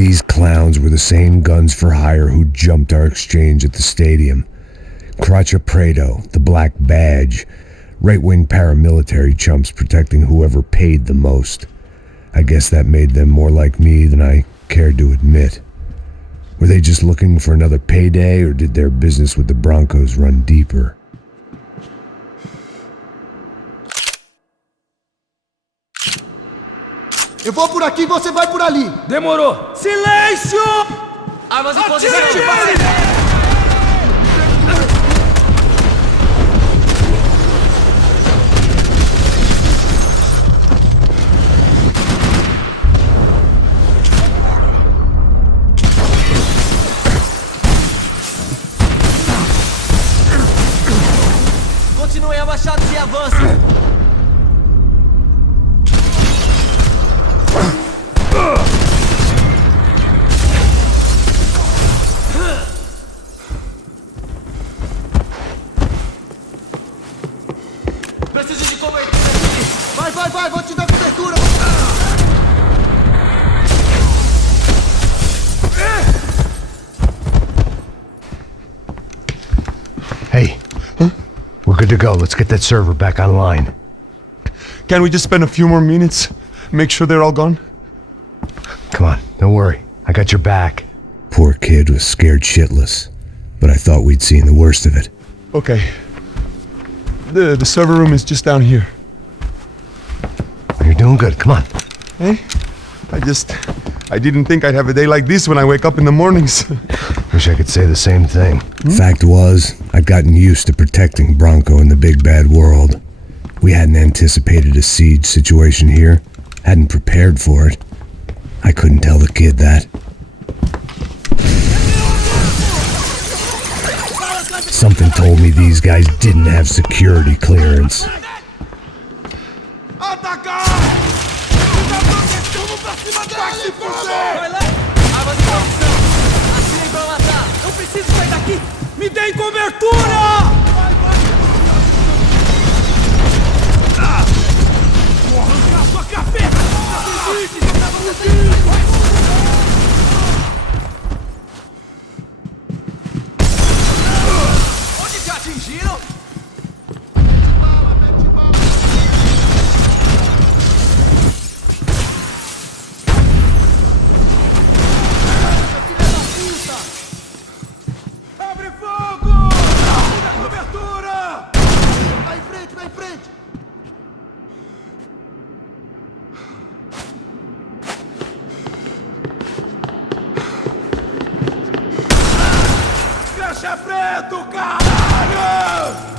These clowns were the same guns for hire who jumped our exchange at the stadium. Craccia Prado, the Black Badge, right-wing paramilitary chumps protecting whoever paid the most. I guess that made them more like me than I cared to admit. Were they just looking for another payday, or did their business with the Broncos run deeper? Eu vou por aqui, você vai por ali. Demorou. Silêncio! Armas em posição. Continuem abaixados e avancem. Preciso de cobertura aqui. Vai, vou te dar cobertura. Hey, we're good to go. Let's get that server back online. Can't we just spend a few more minutes? Make sure they're all gone? Come on, don't worry. I got your back. Poor kid was scared shitless, but I thought we'd seen the worst of it. Okay. The server room is just down here. You're doing good. Come on. Hey? I didn't think I'd have a day like this when I wake up in the mornings. Wish I could say the same thing. Fact was, I'd gotten used to protecting Bronco in the big bad world. We hadn't anticipated a siege situation here, hadn't prepared for it. I couldn't tell the kid that. Something told me these guys didn't have security clearance. Atacar! Vai lá! Armas em posição. Assim vão matar. Eu preciso sair daqui. Me deem cobertura! Vou arrancar sua capeta! Onde te atingiram? Abre fogo! Dá cobertura! Vai em frente! Craccia Preto, caralho!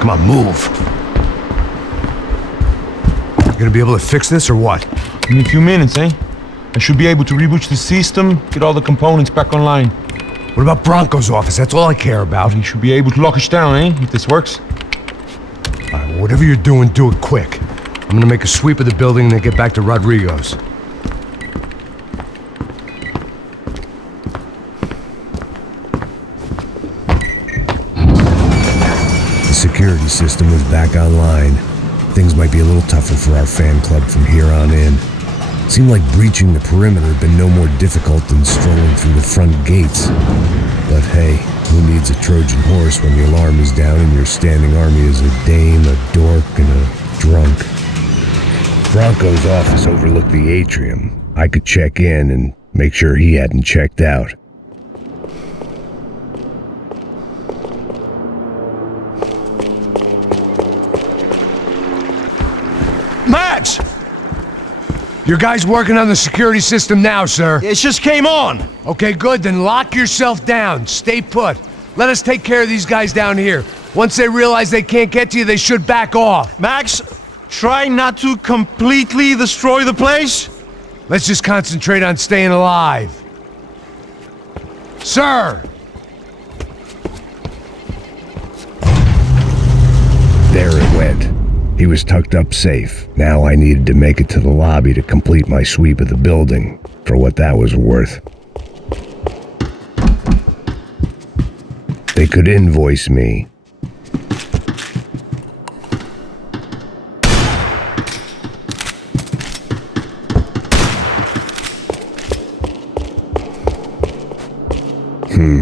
Come on, move. You gonna be able to fix this or what? In a few minutes, eh? I should be able to reboot the system, get all the components back online. What about Bronco's office? That's all I care about. You should be able to lock us down, eh? If this works. All right, well, whatever you're doing, do it quick. I'm gonna make a sweep of the building and then get back to Rodrigo's. The security system was back online. Things might be a little tougher for our fan club from here on in. Seemed like breaching the perimeter had been no more difficult than strolling through the front gates. But hey, who needs a Trojan horse when the alarm is down and your standing army is a dame, a dork, and a drunk? Bronco's office overlooked the atrium. I could check in and make sure he hadn't checked out. Max! Your guys working on the security system now, sir. It just came on! Okay, good, then lock yourself down. Stay put. Let us take care of these guys down here. Once they realize they can't get to you, they should back off. Max, try not to completely destroy the place. Let's just concentrate on staying alive. Sir! There it went. He was tucked up safe. Now I needed to make it to the lobby to complete my sweep of the building, for what that was worth. They could invoice me.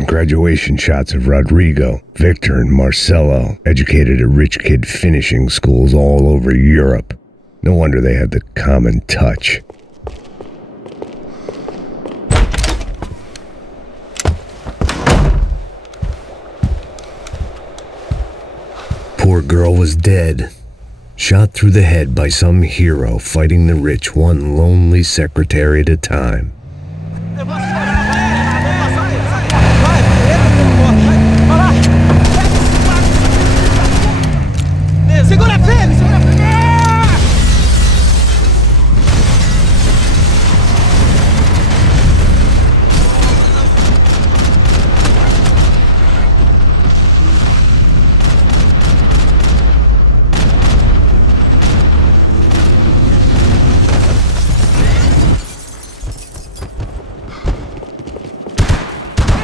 Graduation shots of Rodrigo, Victor, and Marcelo, educated at rich kid finishing schools all over Europe. No wonder they had the common touch. Poor girl was dead. Shot through the head by some hero fighting the rich one lonely secretary at a time. Segura firme, segura firme!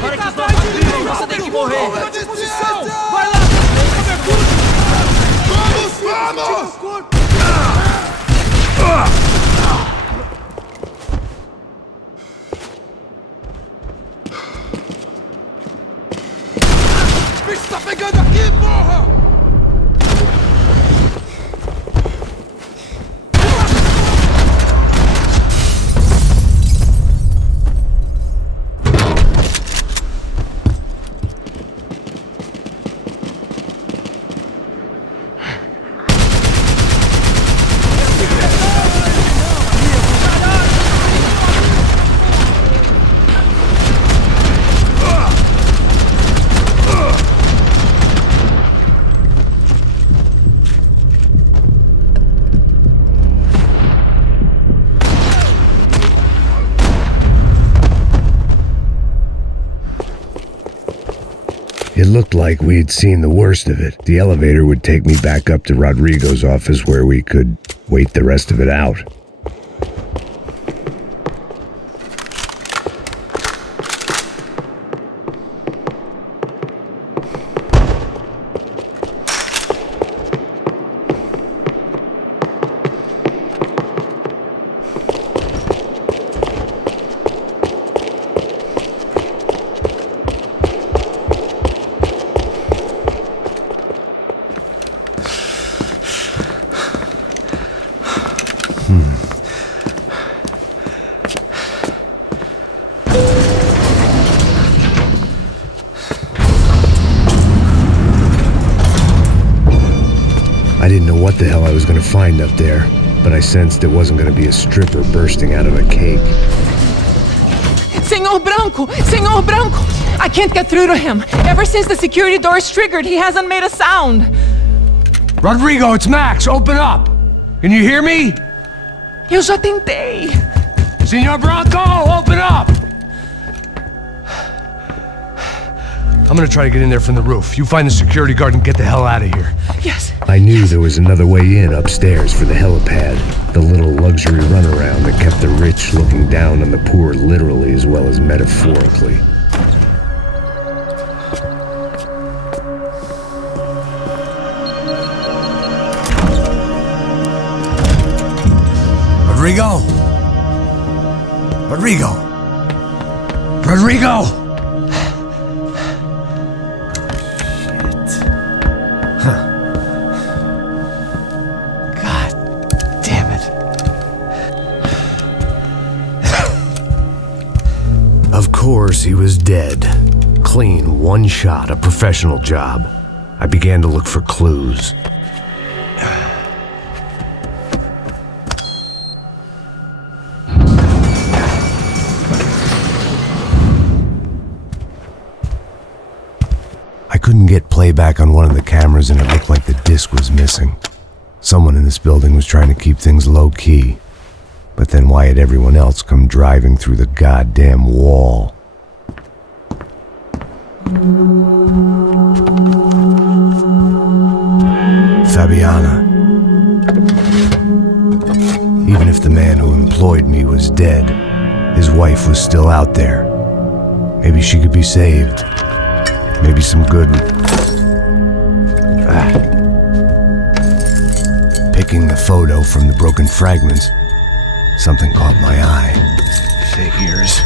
Para que você tem que morrer! Vai lá! Vamos! O bicho tá pegando aqui, porra! It looked like we had seen the worst of it. The elevator would take me back up to Rodrigo's office where we could wait the rest of it out. I didn't know what the hell I was going to find up there, but I sensed it wasn't going to be a stripper bursting out of a cake. Senor Branco! Senor Branco! I can't get through to him. Ever since the security door is triggered, he hasn't made a sound. Rodrigo, it's Max! Open up! Can you hear me? Eu já tentei. Senor Branco, open up! I'm gonna try to get in there from the roof. You find the security guard and get the hell out of here. Yes. I knew there was another way in upstairs for the helipad, the little luxury runaround that kept the rich looking down on the poor literally as well as metaphorically. Rodrigo! Rodrigo! Rodrigo! Of course, he was dead. Clean, one shot, a professional job. I began to look for clues. I couldn't get playback on one of the cameras and it looked like the disc was missing. Someone in this building was trying to keep things low-key. But then why had everyone else come driving through the goddamn wall? Fabiana. Even if the man who employed me was dead, his wife was still out there. Maybe she could be saved. Maybe some good... Picking the photo from the broken fragments, something caught my eye. Figures.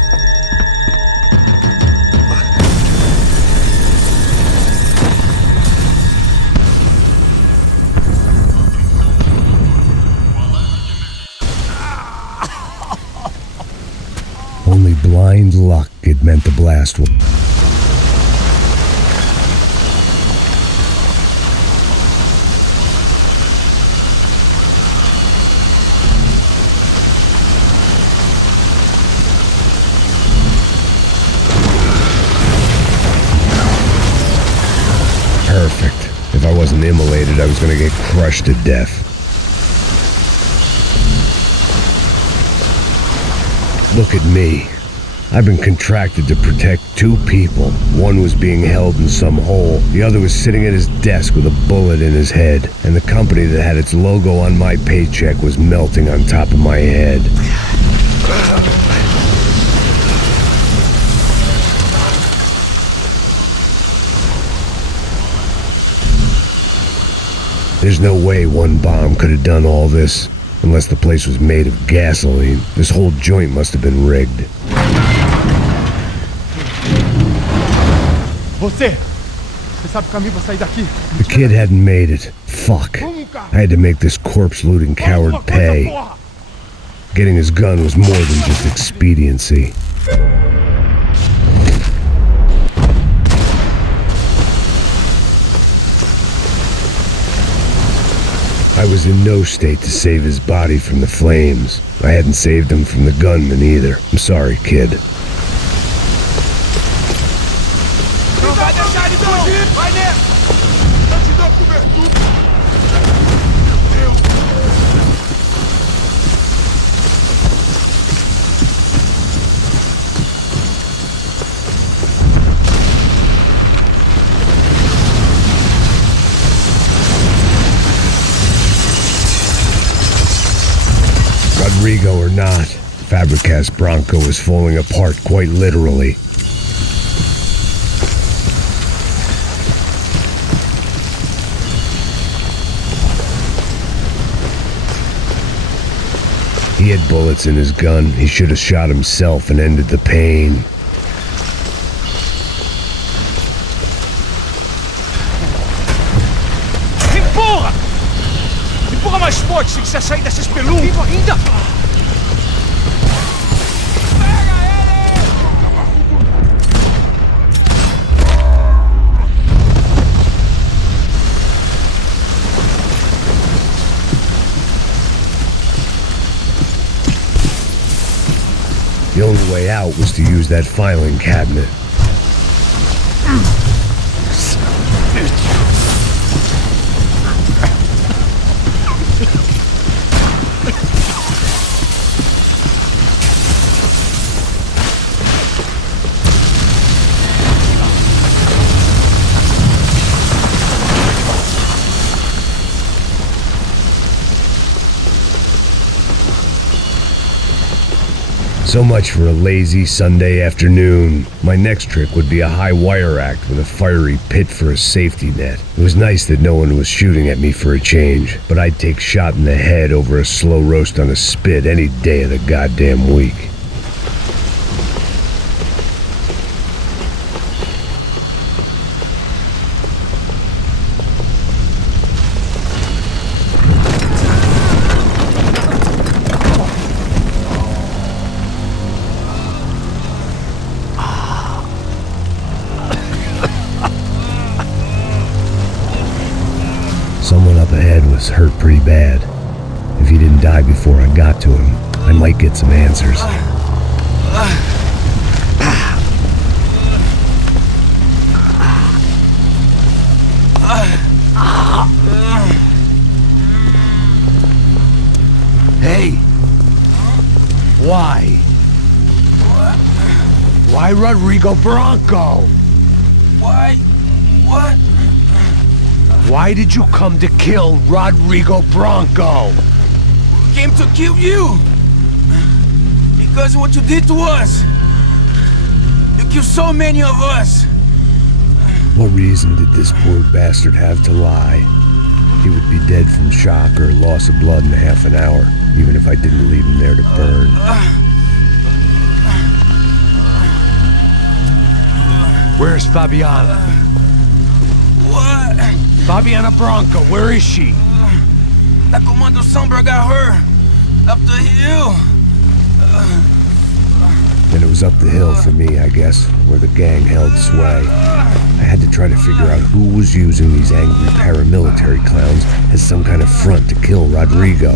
Only blind luck had meant the blast would... Perfect. If I wasn't immolated, I was gonna get crushed to death. Look at me. I've been contracted to protect two people. One was being held in some hole. The other was sitting at his desk with a bullet in his head. And the company that had its logo on my paycheck was melting on top of my head. There's no way one bomb could have done all this. Unless the place was made of gasoline. This whole joint must have been rigged. Você sabe o caminho pra sair daqui? The kid hadn't made it. Fuck. I had to make this corpse-looting coward pay. Getting his gun was more than just expediency. I was in no state to save his body from the flames. I hadn't saved him from the gunman either. I'm sorry, kid. Não vai deixar ele fugir! Vai nessa! Eu te dou cobertura! Meu Deus! Rodrigo or not, Fabricas Bronco is falling apart quite literally. He had bullets in his gun. He should have shot himself and ended the pain. Empurra! Empurra mais forte se quiser sair dessa espelunca! Vivo ainda! Pega ele! The only way out was to use that filing cabinet. So much for a lazy Sunday afternoon. My next trick would be a high wire act with a fiery pit for a safety net. It was nice that no one was shooting at me for a change, but I'd take shot in the head over a slow roast on a spit any day of the goddamn week. Someone up ahead was hurt pretty bad. If he didn't die before I got to him, I might get some answers. Hey! Why? Why Rodrigo Bronco? Why? What? Why did you come to kill Rodrigo Bronco? We came to kill you! Because of what you did to us! You killed so many of us! What reason did this poor bastard have to lie? He would be dead from shock or loss of blood in half an hour, even if I didn't leave him there to burn. Where's Fabiana? What? Fabiana Bronco, where is she? That Commando Sombra got her! Up the hill! Then it was up the hill for me, I guess, where the gang held sway. I had to try to figure out who was using these angry paramilitary clowns as some kind of front to kill Rodrigo.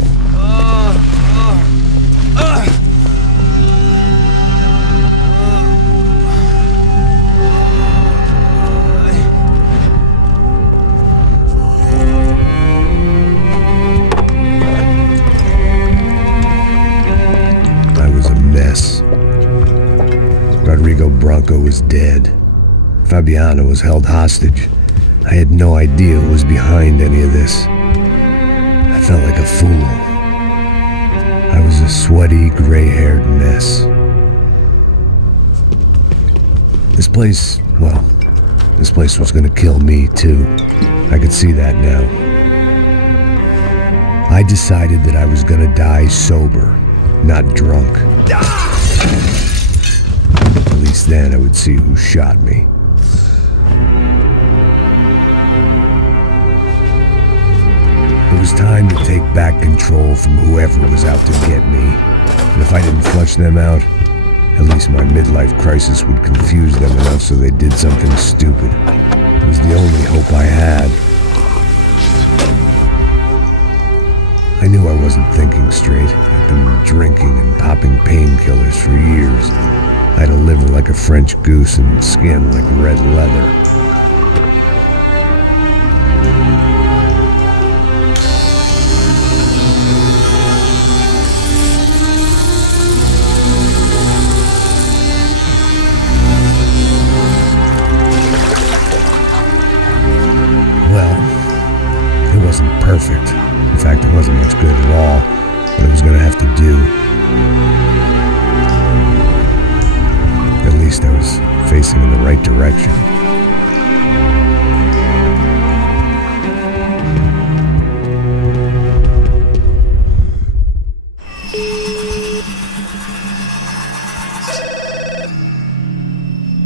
I was a mess. Rodrigo Bronco was dead. Fabiana was held hostage. I had no idea who was behind any of this. I felt like a fool. I was a sweaty, gray-haired mess. This place was gonna kill me too. I could see that now. I decided that I was gonna die sober, not drunk. At least then I would see who shot me. It was time to take back control from whoever was out to get me. And if I didn't flush them out, at least my midlife crisis would confuse them enough so they did something stupid. It was the only hope I had. I knew I wasn't thinking straight. I'd been drinking and popping painkillers for years. I had a liver like a French goose and skin like red leather. Well, it wasn't perfect. In fact, it wasn't much good at all, but it was gonna have to do. At least I was facing in the right direction.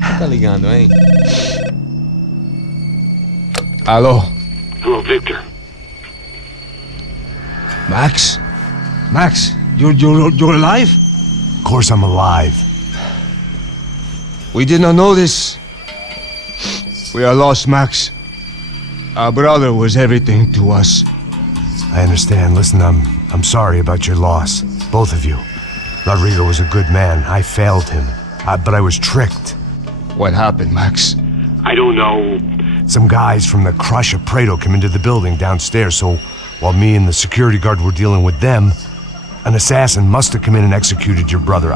Tá ligando, hein? Alô? Hello, Victor. Max? Max, you're alive? Of course I'm alive. We did not know this. We are lost, Max. Our brother was everything to us. I understand. Listen, I'm sorry about your loss. Both of you. Rodrigo was a good man. I failed him. But I was tricked. What happened, Max? I don't know. Some guys from the Crush of Prado came into the building downstairs, so while me and the security guard were dealing with them, an assassin must have come in and executed your brother.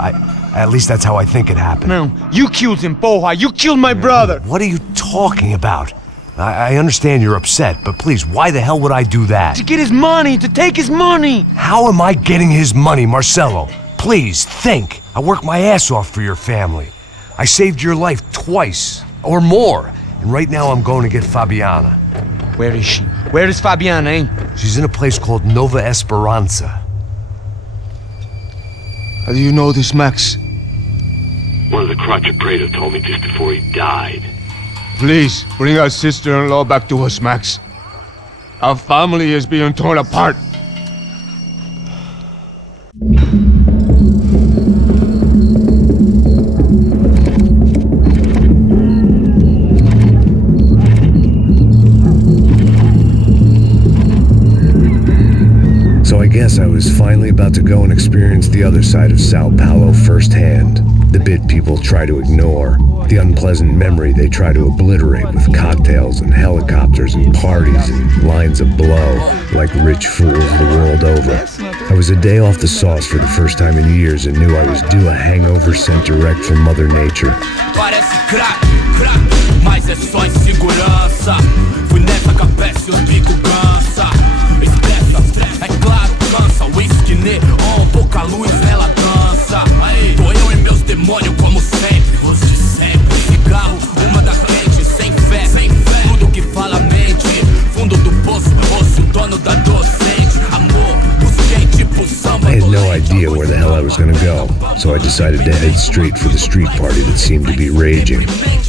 At least that's how I think it happened. No, you killed him, Poha. You killed my brother. What are you talking about? I understand you're upset, but please, why the hell would I do that? To get his money, to take his money. How am I getting his money, Marcelo? Please, think. I worked my ass off for your family. I saved your life twice, or more. And right now I'm going to get Fabiana. Where is she? Where is Fabiana, eh? She's in a place called Nova Esperanza. How do you know this, Max? One of the Crotch of Prado told me just before he died. Please, bring our sister-in-law back to us, Max. Our family is being torn apart. So I guess I was finally about to go and experience the other side of Sao Paulo firsthand. The bit people try to ignore, the unpleasant memory they try to obliterate with cocktails and helicopters and parties and lines of blow, like rich fools the world over. I was a day off the sauce for the first time in years and knew I was due a hangover sent direct from Mother Nature. Parece crack, mas é só insegurança. Fui nessa capeste e os bico cansa. Estressa, é claro, cansa. Whisky neon, pouca luz, ela dança. Tô eu e meus demônios como sempre. Os de sempre. Cigarro, uma das quentes, sem fé. Tudo que fala mente. Fundo do poço, osso, dono da docente. Amor, busquei tipo samba. I had no idea where the hell I was gonna go, so I decided to head straight for the street party that seemed to be raging.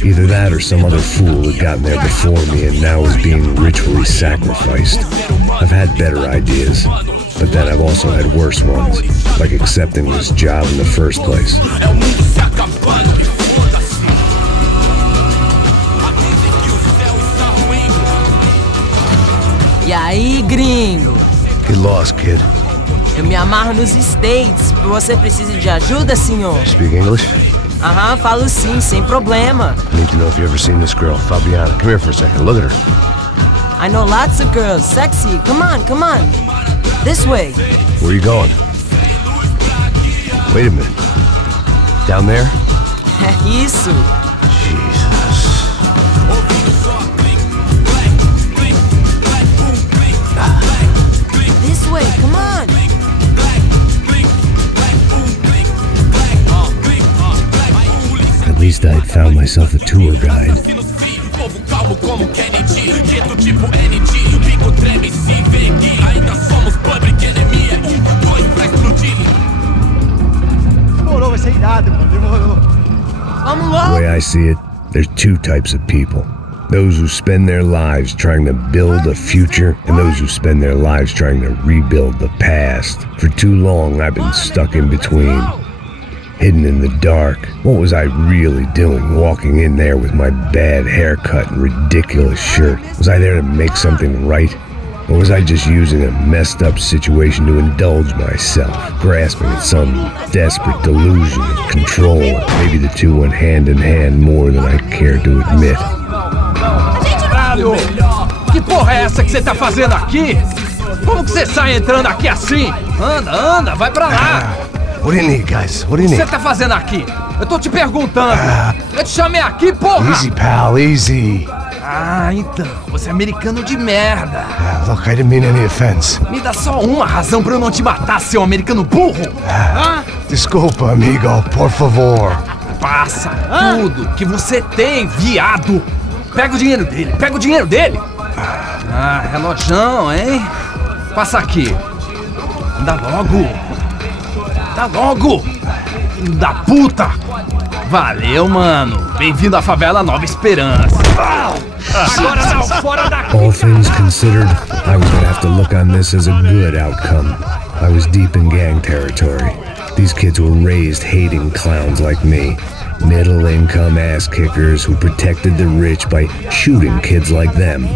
Either that or some other fool had gotten there before me and now was being ritually sacrificed. I've had better ideas, but then I've also had worse ones, like accepting this job in the first place. E aí, gringo? Get lost, kid. Eu me amarro nos States. Você precisa de ajuda, senhor? Speak English? Aham, falo sim, sem problema. I need to know if you've ever seen this girl, Fabiana. Come here for a second. Look at her. I know lots of girls. Sexy. Come on, come on. This way. Where are you going? Wait a minute. Down there? É isso. Jesus. This way, come on. At least I'd found myself a tour guide. Demorou, vai ser irado, mano. Demorou. Vamos The logo. way I see it, there's two types of people. Those who spend their lives trying to build a future, and those who spend their lives trying to rebuild the past. For too long, I've been stuck in between, hidden in the dark. What was I really doing walking in there with my bad haircut and ridiculous shirt? Was I there to make something right? Or was I just using a messed up situation to indulge myself, grasping at some desperate delusion of control? Maybe the two went hand in hand more than I care to admit. Caralho! Que porra é essa que você tá fazendo aqui? Como que você sai entrando aqui assim? Anda, vai pra lá! What do you need, guys? What do you O que need? você tá fazendo aqui? Eu tô te perguntando! Eu te chamei aqui, porra! Easy, pal, easy. Ah, então, você é americano de merda! Look, I didn't mean any offense. Me dá só uma razão pra eu não te matar, seu americano burro! Desculpa, amigo, por favor. Passa tudo que você tem, viado! Pega o dinheiro dele! Ah, relojão, hein? Passa aqui! Dá logo! Filho da puta! Valeu, mano! Bem-vindo à favela Nova Esperança! Agora não, fora daqui! All things considered, I was gonna have to look on this as a good outcome. I was deep in gang territory. These kids were raised hating clowns like me. Middle-income ass-kickers who protected the rich by shooting kids like them.